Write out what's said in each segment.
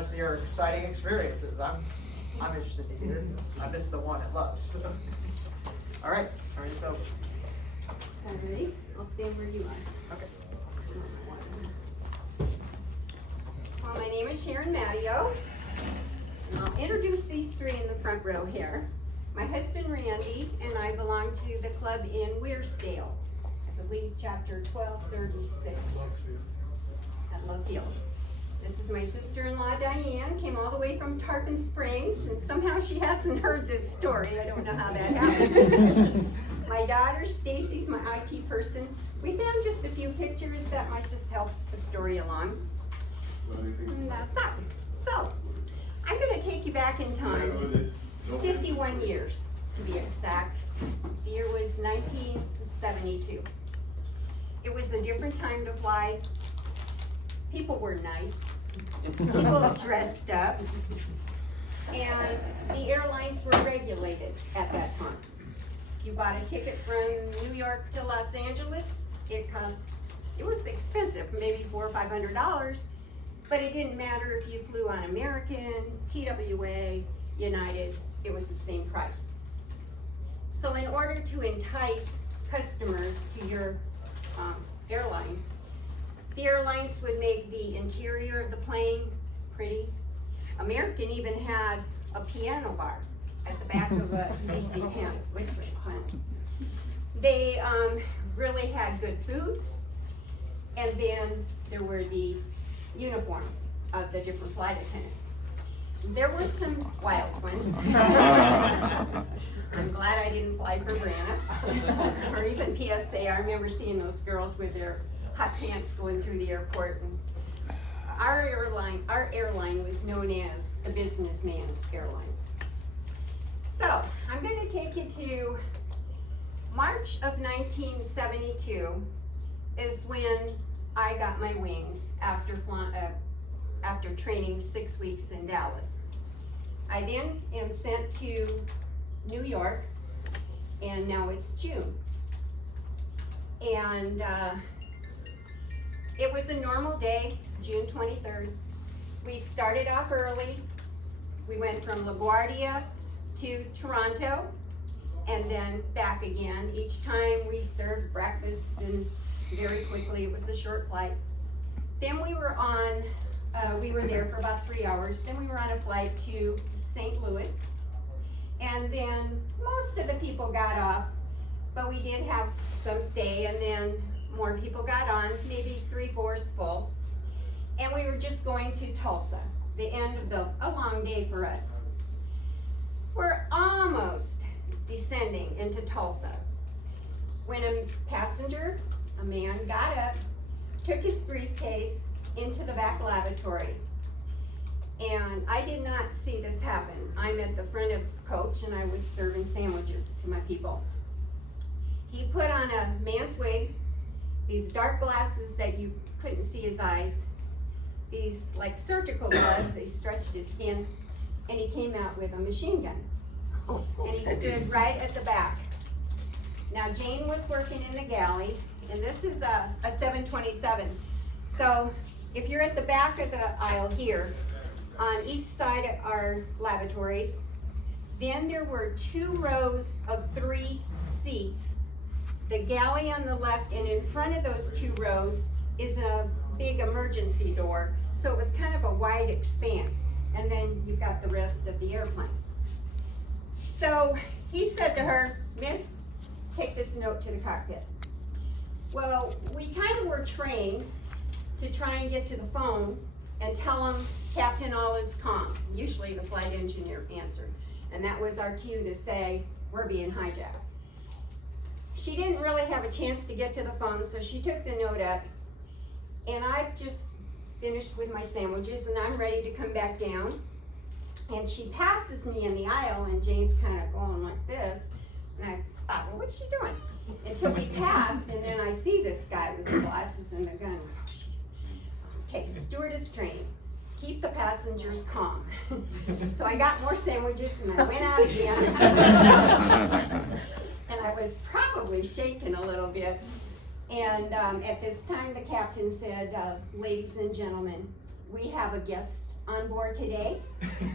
want to see her exciting experiences. I'm interested to hear. I missed the one at Love's. All right, turn this over. All right, I'll stand where you are. Okay. Well, my name is Sharon Matiyow, and I'll introduce these three in the front row here. My husband Randy and I belong to the club in Wearsdale, I believe chapter 1236 at Love Field. This is my sister-in-law Diane, came all the way from Tarpon Springs, and somehow she hasn't heard this story. I don't know how that happened. My daughter Stacy's my IT person. We found just a few pictures that might just help the story along. And that's it. So, I'm going to take you back in time, 51 years to be exact. The year was 1972. It was a different time to fly. People were nice. People dressed up. And the airlines were regulated at that time. If you bought a ticket from New York to Los Angeles, it was expensive, maybe $400 or $500. But it didn't matter if you flew on American, TWA, United, it was the same price. So in order to entice customers to your airline, the airlines would make the interior of the plane pretty. American even had a piano bar at the back of a AC tent, which was fun. They really had good food, and then there were the uniforms of the different flight attendants. There were some wild ones. I'm glad I didn't fly for Brana or even PSA. I remember seeing those girls with their hot pants going through the airport. And our airline was known as the businessman's airline. So I'm going to take you to March of 1972 is when I got my wings after training 6 weeks in Dallas. I then am sent to New York, and now it's June. And it was a normal day, June 23rd. We started off early. We went from LaGuardia to Toronto, and then back again. Each time we served breakfast, and very quickly, it was a short flight. Then we were there for about 3 hours. Then we were on a flight to St. Louis. And then most of the people got off, but we did have some stay, and then more people got on, maybe 3/4 full. And we were just going to Tulsa, the end of a long day for us. We're almost descending into Tulsa when a passenger, a man, got up, took his briefcase into the back lavatory. And I did not see this happen. I'm at the front of coach, and I was serving sandwiches to my people. He put on a man's wig, these dark glasses that you couldn't see his eyes, these like surgical gloves, they stretched his skin, and he came out with a machine gun. And he stood right at the back. Now Jane was working in the galley, and this is a 727. So if you're at the back of the aisle here, on each side of our lavatories, then there were 2 rows of 3 seats. The galley on the left, and in front of those 2 rows is a big emergency door. So it was kind of a wide expanse. And then you've got the rest of the airplane. So he said to her, "Miss, take this note to the cockpit." Well, we kind of were trained to try and get to the phone and tell him, "Captain, all is calm." Usually the flight engineer answered. And that was our cue to say, "We're being hijacked." She didn't really have a chance to get to the phone, so she took the note up. And I've just finished with my sandwiches, and I'm ready to come back down. And she passes me in the aisle, and Jane's kind of going like this. And I thought, well, what's she doing? Until we passed, and then I see this guy with the glasses and the gun. Okay, stewardess training. Keep the passengers calm. So I got more sandwiches, and I went out again. And I was probably shaking a little bit. And at this time, the captain said, "Ladies and gentlemen, we have a guest on board today,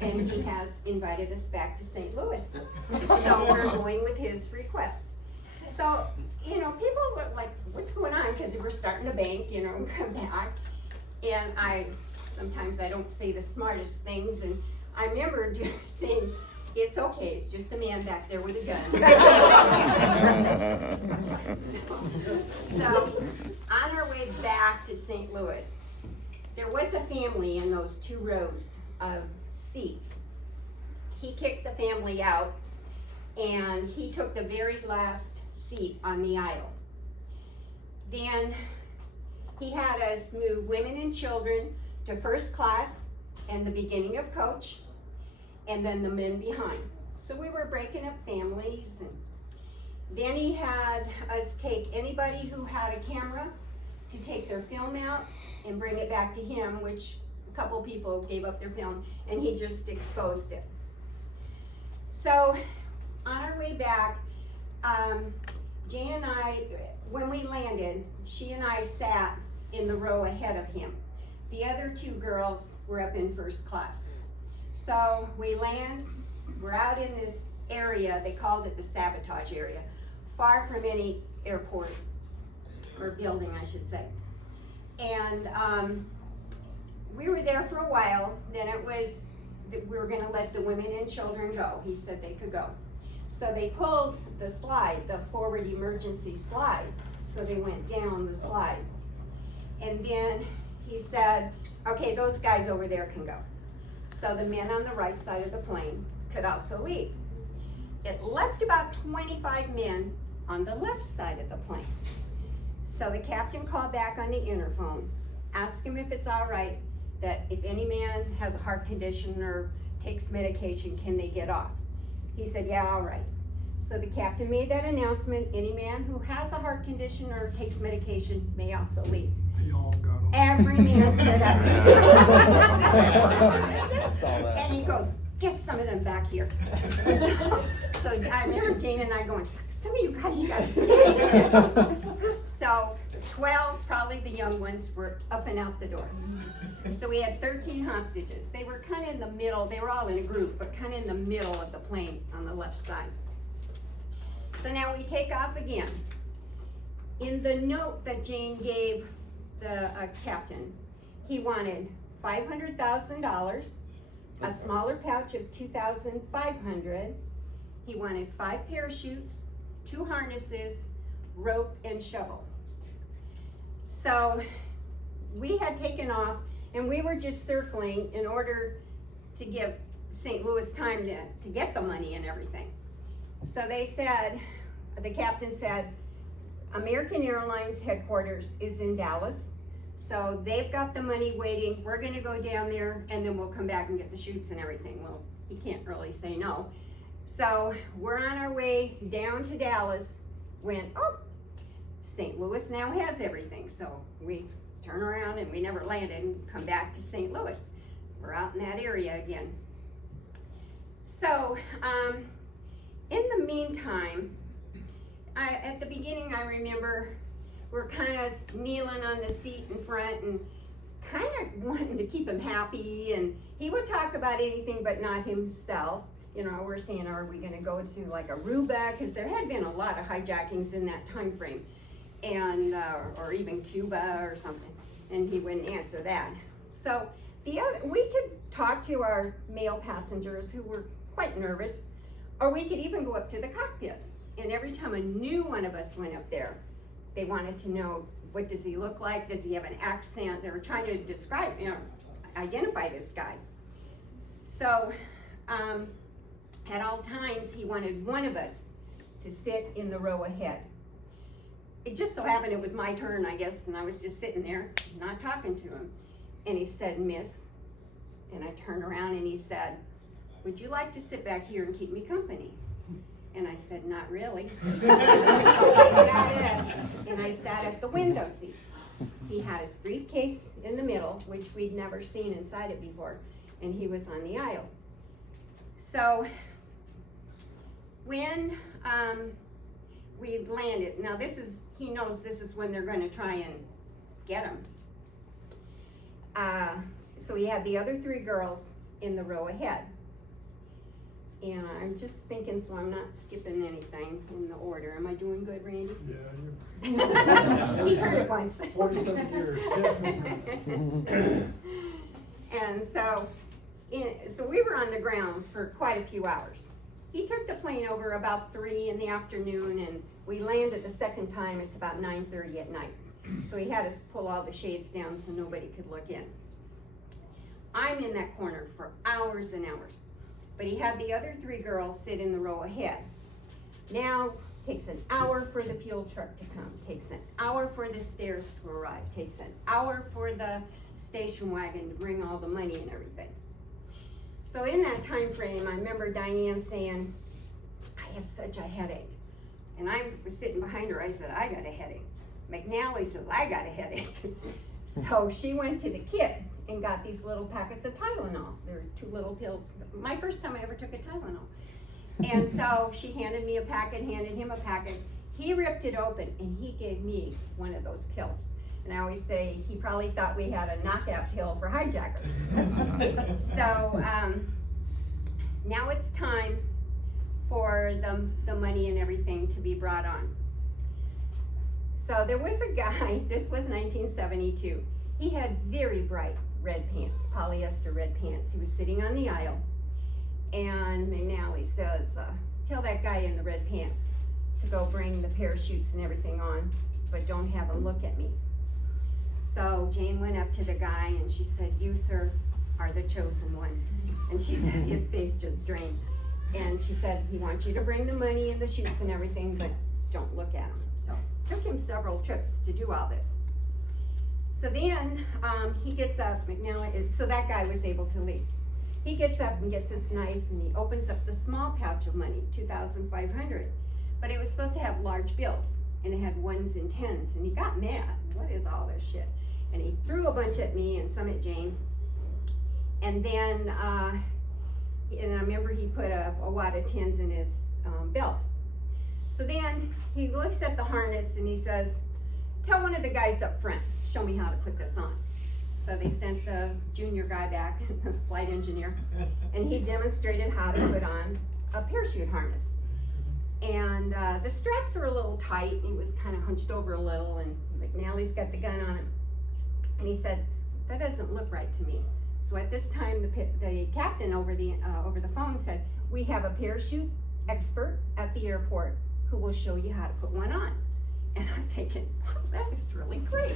and he has invited us back to St. Louis. So we're going with his request. So, you know, people were like, what's going on? Because we're starting to bank, you know, and come back. And sometimes I don't say the smartest things, and I remember saying, it's okay, it's just a man back there with a gun. So, on our way back to St. Louis, there was a family in those 2 rows of seats. He kicked the family out, and he took the very last seat on the aisle. Then he had us move women and children to first class and the beginning of coach, and then the men behind. So we were breaking up families, and then he had us take anybody who had a camera to take their film out and bring it back to him, which a couple people gave up their film, and he just exposed it. So on our way back, Jane and I, when we landed, she and I sat in the row ahead of him. The other 2 girls were up in first class. So we land, we're out in this area, they called it the sabotage area, far from any airport, or building I should say. And we were there for a while, then it was that we were gonna let the women and children go. He said they could go. So they pulled the slide, the forward emergency slide, so they went down the slide. And then he said, okay, those guys over there can go. So the men on the right side of the plane could also leave. It left about 25 men on the left side of the plane. So the captain called back on the interphone, asked him if it's all right that if any man has a heart condition or takes medication, can they get off? He said, yeah, all right. So the captain made that announcement, any man who has a heart condition or takes medication may also leave. They all got on. Every man stood up. I saw that. And he goes, get some of them back here. So I remember Jane and I going, some of you guys, you gotta stay. So 12, probably the young ones, were up and out the door. So we had 13 hostages. They were kind of in the middle, they were all in a group, but kind of in the middle of the plane on the left side. So now we take off again. In the note that Jane gave the captain, he wanted $500,000, a smaller pouch of $2,500. He wanted 5 parachutes, 2 harnesses, rope, and shovel. So we had taken off, and we were just circling in order to give St. Louis time to get the money and everything. So they said, the captain said, American Airlines headquarters is in Dallas, so they've got the money waiting. We're gonna go down there, and then we'll come back and get the chutes and everything. Well, he can't really say no. So we're on our way down to Dallas when, oh, St. Louis now has everything. So we turn around and we never landed and come back to St. Louis. We're out in that area again. So in the meantime, at the beginning I remember we're kind of kneeling on the seat in front and kind of wanting to keep him happy, and he would talk about anything but not himself. You know, we're saying, are we gonna go to like Aruba? Because there had been a lot of hijackings in that time frame, and or even Cuba or something, and he wouldn't answer that. So we could talk to our male passengers who were quite nervous, or we could even go up to the cockpit. And every time a new one of us went up there, they wanted to know, what does he look like? Does he have an accent? They were trying to describe, you know, identify this guy. So at all times, he wanted one of us to sit in the row ahead. It just so happened it was my turn, I guess, and I was just sitting there, not talking to him. And he said, Miss, and I turned around and he said, would you like to sit back here and keep me company? And I said, not really. And I sat at the window seat. He had his briefcase in the middle, which we'd never seen inside it before, and he was on the aisle. So when we landed, now he knows this is when they're gonna try and get him. So he had the other 3 girls in the row ahead. And I'm just thinking, so I'm not skipping anything in the order. Am I doing good, Randy? Yeah, He heard it once. 47 years. And so we were on the ground for quite a few hours. He took the plane over about 3 in the afternoon, and we landed the second time, it's about 9:30 at night. So he had us pull all the shades down so nobody could look in. I'm in that corner for hours and hours. But he had the other 3 girls sit in the row ahead. Now, takes an hour for the fuel truck to come, takes an hour for the stairs to arrive, takes an hour for the station wagon to bring all the money and everything. So in that time frame, I remember Diane saying, I have such a headache. And I was sitting behind her, I said, I got a headache. McNally says, I got a headache. So she went to the kit and got these little packets of Tylenol. There were 2 little pills. My first time I ever took a Tylenol. And so she handed me a packet, handed him a packet. He ripped it open and he gave me one of those pills. And I always say he probably thought we had a knockout pill for hijackers. So now it's time for the money and everything to be brought on. So there was a guy, this was 1972. He had very bright red pants, polyester red pants. He was sitting on the aisle, and McNally says, tell that guy in the red pants to go bring the parachutes and everything on, but don't have him look at me. So Jane went up to the guy and she said, you, sir, are the chosen one. And she said, his face just drained. And she said, he wants you to bring the money and the chutes and everything, but don't look at him. So it took him several trips to do all this. So then he gets up, McNally, so that guy was able to leave. He gets up and gets his knife and he opens up the small pouch of money, $2,500. But it was supposed to have large bills and it had 1s and 10s, and he got mad. What is all this shit? And he threw a bunch at me and some at Jane. And then, and I remember he put a wad of 10s in his belt. So then he looks at the harness and he says, tell one of the guys up front, show me how to put this on. So they sent the junior guy back, the flight engineer, and he demonstrated how to put on a parachute harness. And the straps were a little tight. He was kind of hunched over a little, and McNally's got the gun on him. And he said, that doesn't look right to me. So at this time, the captain over the phone said, we have a parachute expert at the airport who will show you how to put one on. And I'm thinking, oh, that is really great.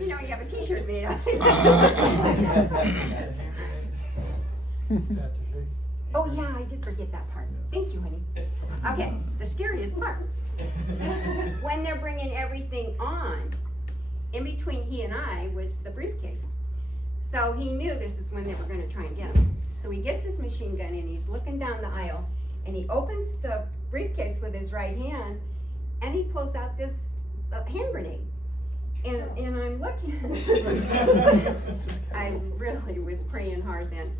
You know, you have a t-shirt made up. Oh yeah, I did forget that part. Thank you, honey. Okay, the scariest part. When they're bringing everything on, in between he and I was the briefcase. So he knew this is when they were going to try and get him. So he gets his machine gun and he's looking down the aisle and he opens the briefcase with his right hand and he pulls out this hand grenade. And I'm looking. I really was praying hard then.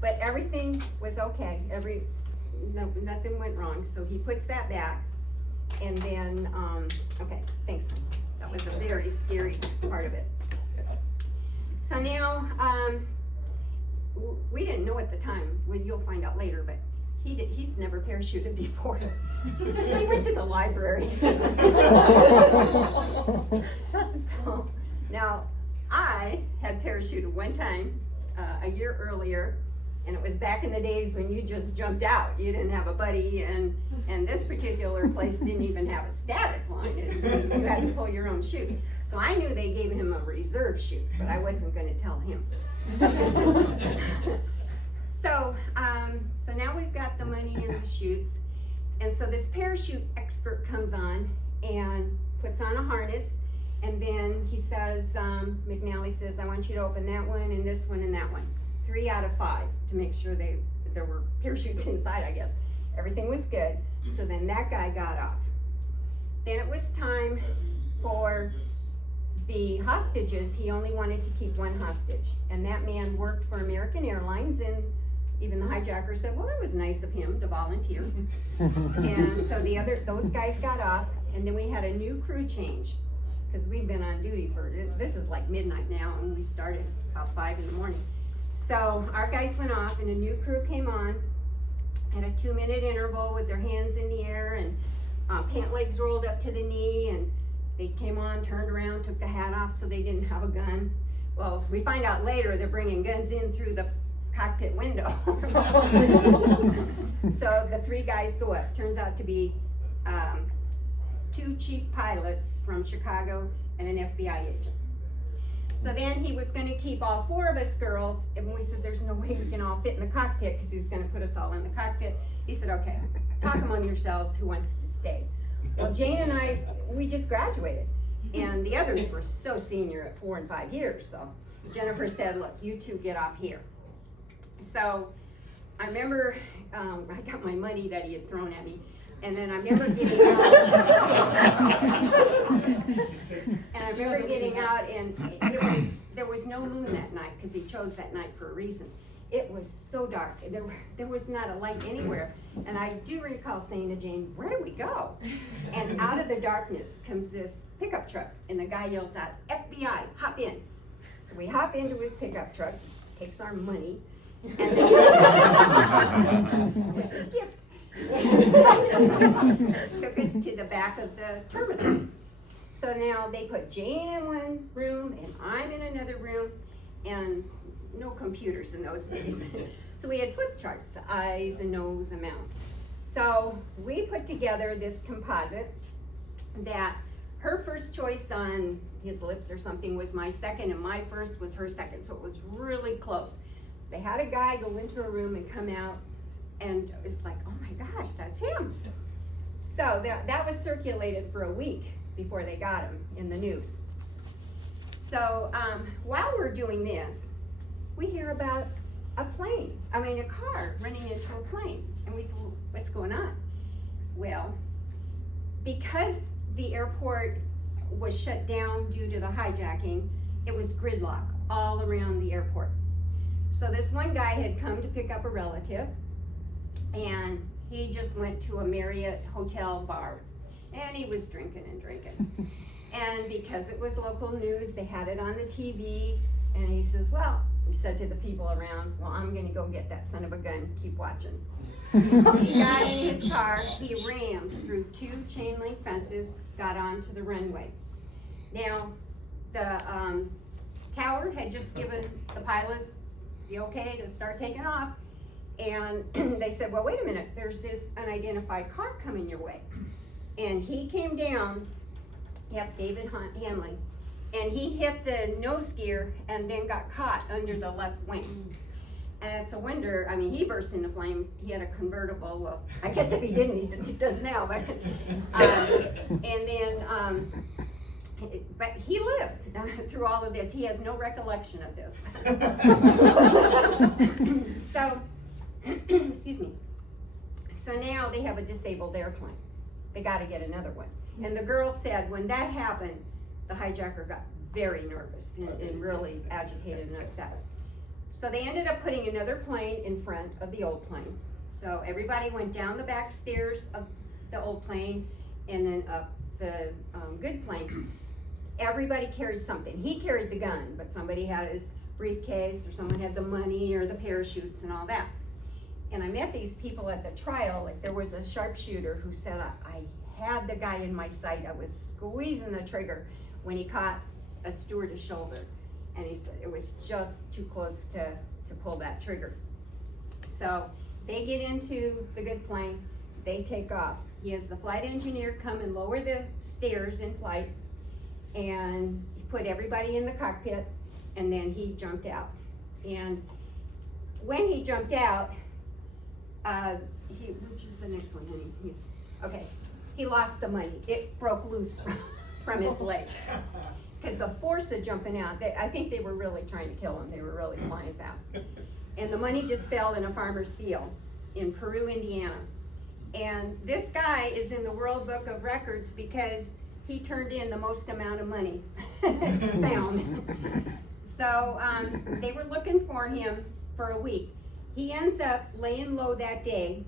But everything was okay. Nothing went wrong. So he puts that back. And then, okay, thanks. That was a very scary part of it. So now, we didn't know at the time. Well, you'll find out later, but he's never parachuted before. He went to the library. So now, I had parachuted one time a year earlier, and it was back in the days when you just jumped out. You didn't have a buddy, and this particular place didn't even have a static line. You had to pull your own chute. So I knew they gave him a reserve chute, but I wasn't going to tell him. So now we've got the money in the chutes, and so this parachute expert comes on and puts on a harness, and then he says, McNally says, I want you to open that one and this one and that one. 3 out of 5 to make sure there were parachutes inside, I guess. Everything was good. So then that guy got off. Then it was time for the hostages. He only wanted to keep one hostage. And that man worked for American Airlines, and even the hijacker said, well, it was nice of him to volunteer. And so those guys got off, and then we had a new crew change. because we've been on duty this is like midnight now, and we started about 5 in the morning. So our guys went off, and a new crew came on at a 2-minute interval with their hands in the air and pant legs rolled up to the knee, and they came on, turned around, took the hat off so they didn't have a gun. Well, we find out later they're bringing guns in through the cockpit window. So the 3 guys go up. Turns out to be 2 chief pilots from Chicago and an FBI agent. So then he was gonna keep all 4 of us girls, and we said there's no way we can all fit in the cockpit because he was gonna put us all in the cockpit. He said, okay, talk among yourselves who wants to stay. Well, Jane and I, we just graduated, and the others were so senior at 4 and 5 years, so Jennifer said, look, you 2 get off here. So I remember I got my money that he had thrown at me, and then I remember getting out, and there was no moon that night because he chose that night for a reason. It was so dark. There was not a light anywhere. And I do recall saying to Jane, where do we go? And out of the darkness comes this pickup truck, and the guy yells out, FBI, hop in. So we hop into his pickup truck, takes our money, and it was a gift. Took us to the back of the terminal. So now they put Jane in one room, and I'm in another room, and no computers in those days. So we had flip charts, eyes, a nose, a mouth. So we put together this composite that her first choice on his lips or something was my second, and my first was her second, so it was really close. They had a guy go into a room and come out, and it was like, oh my gosh, that's him. So that was circulated for a week before they got him in the news. So while we're doing this, we hear about a car running into a plane. And we said, well, what's going on? Well, because the airport was shut down due to the hijacking, it was gridlock all around the airport. So this one guy had come to pick up a relative, and he just went to a Marriott hotel bar, and he was drinking and drinking. And because it was local news, they had it on the TV, and he says, well, he said to the people around, well, I'm gonna go get that son of a gun, keep watching. So he got in his car, he rammed through 2 chain link fences, got onto the runway. Now, the tower had just given the pilot the okay to start taking off, and they said, well, wait a minute, there's this unidentified car coming your way. And he came down, David Hanley, and he hit the nose gear and then got caught under the left wing. And it's a wonder, I mean, he burst into flame. He had a convertible, well, I guess if he didn't, he does now, but, but he lived through all of this. He has no recollection of this. So, excuse me. So now they have a disabled airplane. They gotta get another one. And the girl said when that happened, the hijacker got very nervous and really agitated and upset. So they ended up putting another plane in front of the old plane. So everybody went down the back stairs of the old plane and then up the good plane. Everybody carried something. He carried the gun, but somebody had his briefcase, or someone had the money or the parachutes and all that. And I met these people at the trial. Like, there was a sharpshooter who said, I had the guy in my sight. I was squeezing the trigger when he caught a stewardess shoulder. And he said it was just too close to pull that trigger. So they get into the good plane, they take off. He has the flight engineer come and lower the stairs in flight, and he put everybody in the cockpit, and then he jumped out. And when he jumped out, which is the next one, honey? Okay. He lost the money. It broke loose from his leg. Because the force of jumping out, I think they were really trying to kill him. They were really flying fast. And the money just fell in a farmer's field in Peru, Indiana. And this guy is in the World Book of Records because he turned in the most amount of money found. So they were looking for him for a week. He ends up laying low that day.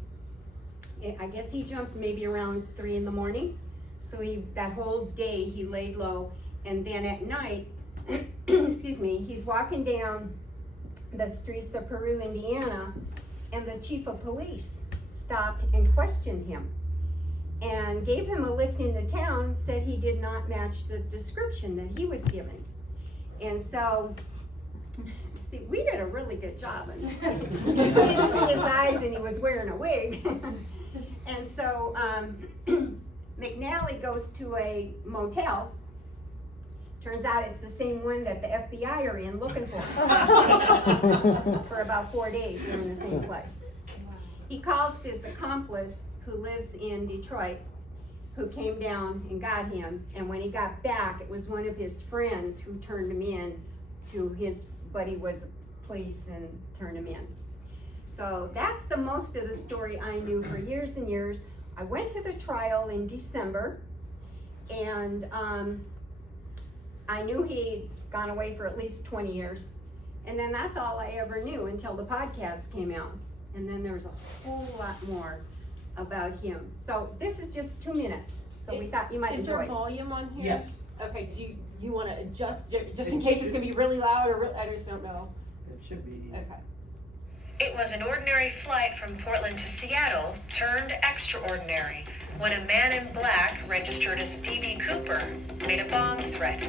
I guess he jumped maybe around 3 in the morning. So that whole day he laid low, And then at night, excuse me, he's walking down the streets of Peru, Indiana, and the chief of police stopped and questioned him and gave him a lift into town, said he did not match the description that he was given. And so, see, we did a really good job. And you couldn't see his eyes and he was wearing a wig. And so McNally goes to a motel. Turns out it's the same one that the FBI are in looking for. For about 4 days, they're in the same place. He calls his accomplice who lives in Detroit, who came down and got him. And when he got back, it was one of his friends who turned him in to his buddy was police and turned him in. So that's the most of the story I knew for years and years. I went to the trial in December, and I knew he'd gone away for at least 20 years. And then that's all I ever knew until the podcast came out. And then there was a whole lot more about him. So this is just 2 minutes. So we thought you might Is enjoy there it. volume on here? Yes. Okay, do you want to adjust, just in case it's gonna be really loud or I just don't know. It should be. Okay. It was an ordinary flight from Portland to Seattle turned extraordinary when a man in black, registered as D.B. Cooper, made a bomb threat.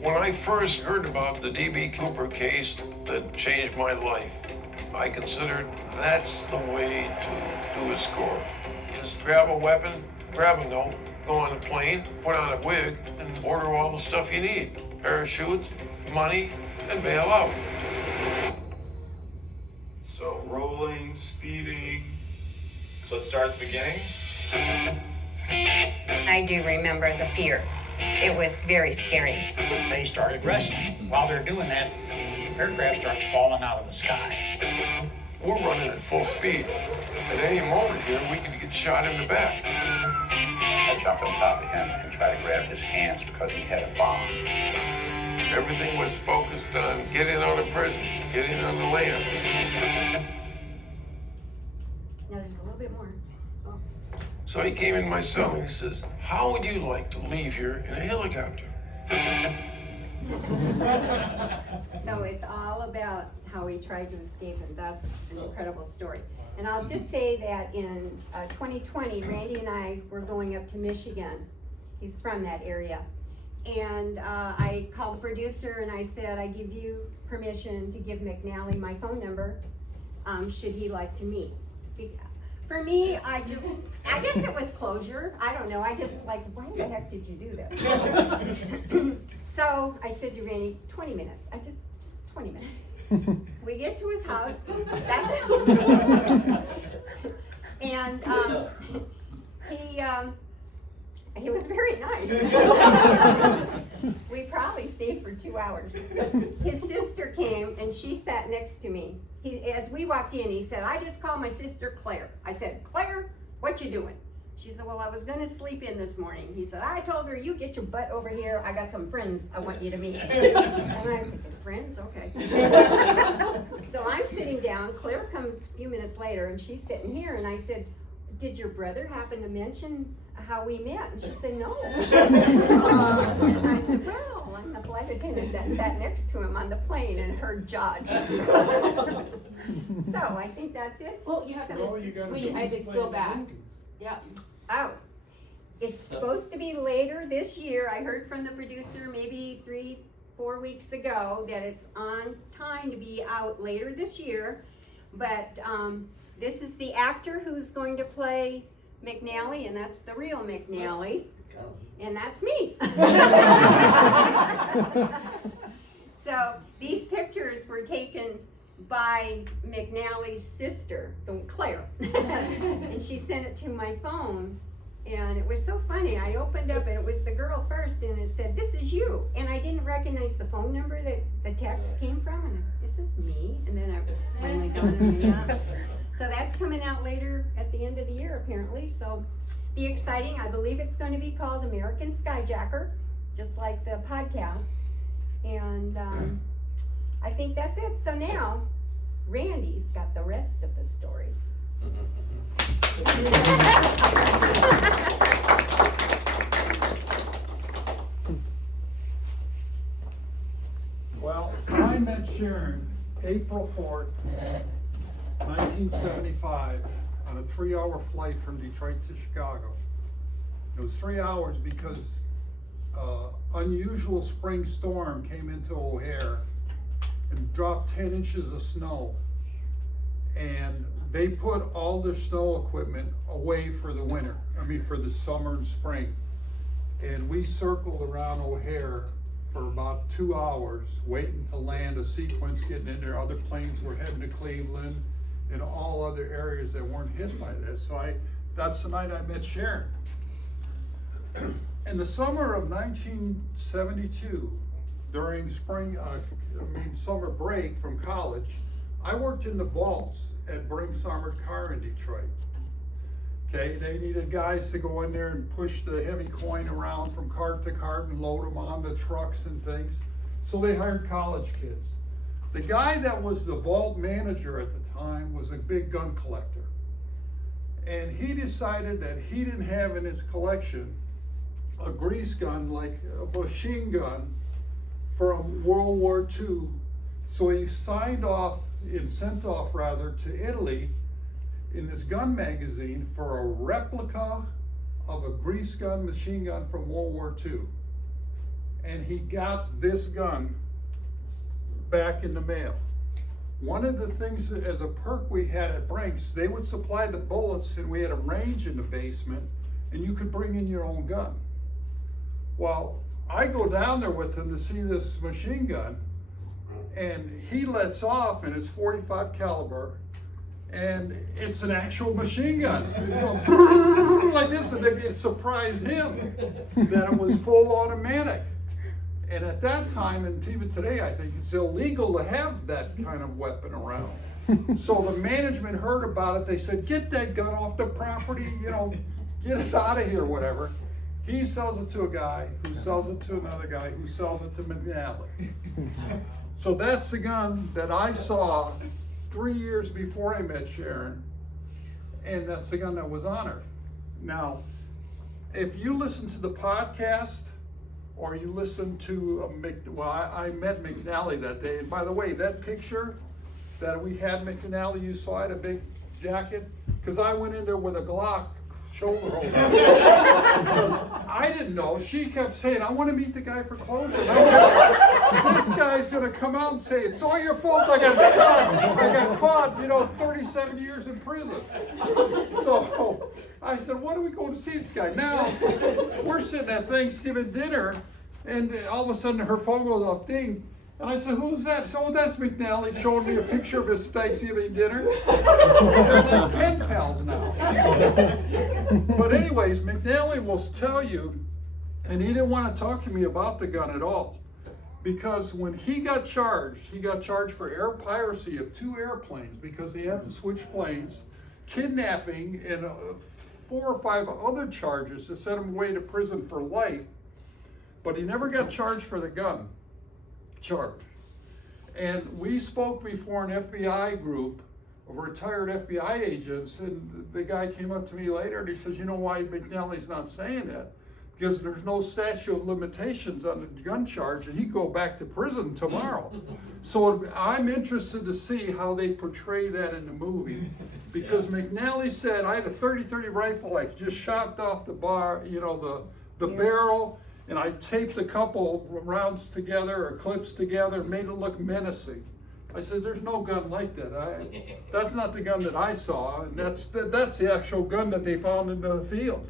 When I first heard about the D.B. Cooper case that changed my life, I considered that's the way to do a score. Just grab a weapon, grab a note, go on a plane, put on a wig, and order all the stuff you need. Parachutes, money, and bail out. So rolling, speeding. So let's start at the beginning. I do remember the fear. It was very scary. They started wrestling. While they're doing that, the aircraft starts falling out of the sky. We're running at full speed. At any moment here, we could get shot in the back. I jumped on top of him and tried to grab his hands because he had a bomb. Everything was focused on getting out of prison, getting on the land. Now there's a little bit more. Oh. So he came in my cell and he says, "How would you like to leave here in a helicopter?" So it's all about how he tried to escape, and that's an incredible story. And I'll just say that in 2020, Randy and I were going up to Michigan. He's from that area. And I called the producer and I said, I give you permission to give McNally my phone number, should he like to meet. For me, I guess it was closure. I don't know. I just like, why the heck did you do this? So I said to Randy, 20 minutes. Just 20 minutes. We get to his house. That's it. And he was very nice. We probably stayed for 2 hours. His sister came and she sat next to me. As we walked in, he said, I just called my sister Claire. I said, Claire, what you doing? She said, well, I was gonna sleep in this morning. He said, I told her, you get your butt over here. I got some friends I want you to meet. And I'm thinking, friends? Okay. So I'm sitting down. Claire comes a few minutes later and she's sitting here. And I said, did your brother happen to mention how we met? And she said, no. And I said, well, I'm the flight attendant that sat next to him on the plane, and her jaw just So I think that's it. Well, you have Oh, you gotta I had to play go the back. movie. Yeah. Oh, it's supposed to be later this year. I heard from the producer maybe 3-4 weeks ago that it's on time to be out later this year. But this is the actor who's going to play McNally, and that's the real McNally, and that's me. So these pictures were taken by McNally's sister, Claire, and she sent it to my phone, and it was so funny. I opened up and it was the girl first, and it said, this is you, and I didn't recognize the phone number that the text came from, and this is me, and then I finally dawned on me. Yeah. So that's coming out later at the end of the year apparently, so be exciting. I believe it's going to be called American Skyjacker, just like the podcast, and I think that's it. So now, Randy's got the rest of the story. Well, I met Sharon April 4th, 1975, on a 3-hour flight from Detroit to Chicago. It was 3 hours because unusual spring storm came into O'Hare and dropped 10 inches of snow. And they put all their snow equipment away for the winter, for the summer and spring. And we circled around O'Hare for about 2 hours, waiting to land a sequence, getting in there. Other planes were heading to Cleveland and all other areas that weren't hit by this. So that's the night I met Sharon. In the summer of 1972, during summer break from college, I worked in the vaults at Brinks Armored Car in Detroit. Okay, they needed guys to go in there and push the heavy coin around from cart to cart and load them on the trucks and things. So they hired college kids. The guy that was the vault manager at the time was a big gun collector. And he decided that he didn't have in his collection a grease gun, like a machine gun from World War II. So he sent off to Italy in this gun magazine for a replica of a grease gun machine gun from World War II. And he got this gun back in the mail. One of the things, as a perk we had at Brinks, they would supply the bullets, and we had a range in the basement, and you could bring in your own gun. Well, I go down there with him to see this machine gun, and he lets off, and it's .45 caliber, and it's an actual machine gun. Like this, and it surprised him that it was full automatic. And at that time, and even today, I think it's illegal to have that kind of weapon around. So the management heard about it. They said, "Get that gun off the property, get it out of here," whatever. He sells it to a guy, who sells it to another guy, who sells it to McNally. So that's the gun that I saw 3 years before I met Sharon, and that's the gun that was on her. Now, if you listen to the podcast, or you listen to I met McNally that day. And by the way, that picture that we had McNally, you saw, I had a big jacket, because I went in there with a Glock shoulder holster. I didn't know. She kept saying, "I want to meet the guy for closing." This guy's gonna come out and say, "It's all your fault. I got caught, 37 years in prison." So I said, "What are we going to see this guy?" Now we're sitting at Thanksgiving dinner, and all of a sudden her phone goes off, ding. And I said, "Who's that?" So, "Oh, that's McNally," showing me a picture of his Thanksgiving dinner. They're like pen pals now. But anyways, McNally will tell you, and he didn't want to talk to me about the gun at all. Because when he got charged for air piracy of 2 airplanes, because they had to switch planes, kidnapping, and 4 or 5 other charges that sent him away to prison for life. But he never got charged for the gun charge. And we spoke before an FBI group of retired FBI agents, and the guy came up to me later and he says, "You know why McNally's not saying that? Because there's no statute of limitations on the gun charge, and he'd go back to prison tomorrow." So I'm interested to see how they portray that in the movie. Because McNally said, "I had a 30-30 rifle, I just shot off the the barrel, and I taped a couple rounds together or clips together and made it look menacing." I said, "There's no gun like that. That's not the gun that I saw, and that's the actual gun that they found in the field."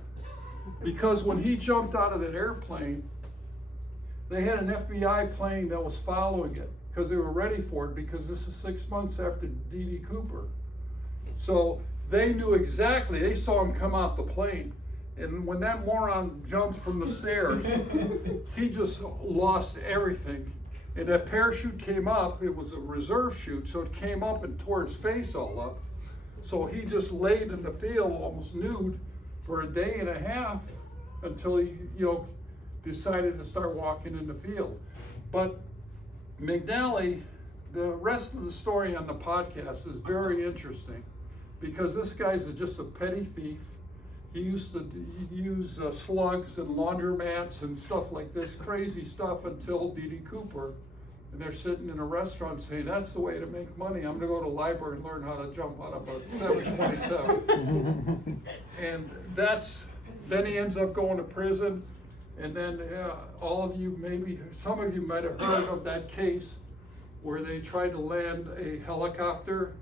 Because when he jumped out of that airplane, they had an FBI plane that was following it, because they were ready for it, because this is 6 months after D.D. Cooper. So they knew exactly, they saw him come out the plane. And when that moron jumped from the stairs, he just lost everything. And that parachute came up, it was a reserve chute, so it came up and tore his face all up. So he just laid in the field almost nude for a day and a half until he, decided to start walking in the field. But McNally, the rest of the story on the podcast is very interesting, because this guy's just a petty thief. He used to use slugs and laundromats and stuff like this, crazy stuff, until D.D. Cooper and they're sitting in a restaurant saying, that's the way to make money. I'm gonna go to the library and learn how to jump out of a 727. And then he ends up going to prison. And then all of you, some of you might have heard of that case where they tried to land a helicopter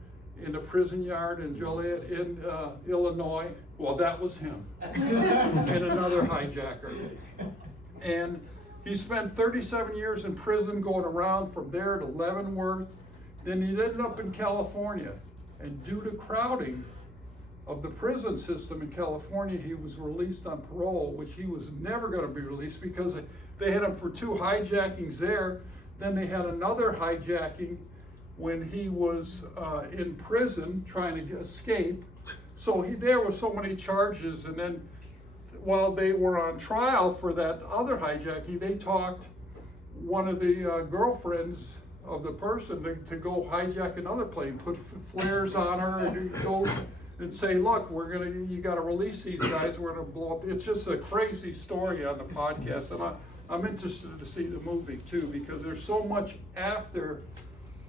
in a prison yard in Joliet in Illinois. Well, that was him. And another hijacker. And he spent 37 years in prison going around from there to Leavenworth. Then he ended up in California. And due to crowding of the prison system in California, he was released on parole, which he was never going to be released because they had him for 2 hijackings there. Then they had another hijacking when he was in prison trying to escape. So there were so many charges, and then while they were on trial for that other hijacking, they talked one of the girlfriends of the person to go hijack another plane, put flares on her, and go and say, look, you gotta release these guys, we're gonna blow up. It's just a crazy story on the podcast, and I'm interested to see the movie too, because there's so much after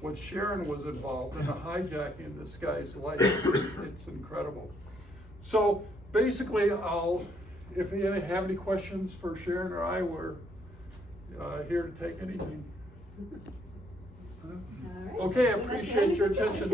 what Sharon was involved in the hijacking of this guy's life. It's incredible. So basically, if you have any questions for Sharon or I, we're here to take anything. All right. Okay, I You must appreciate your have attention.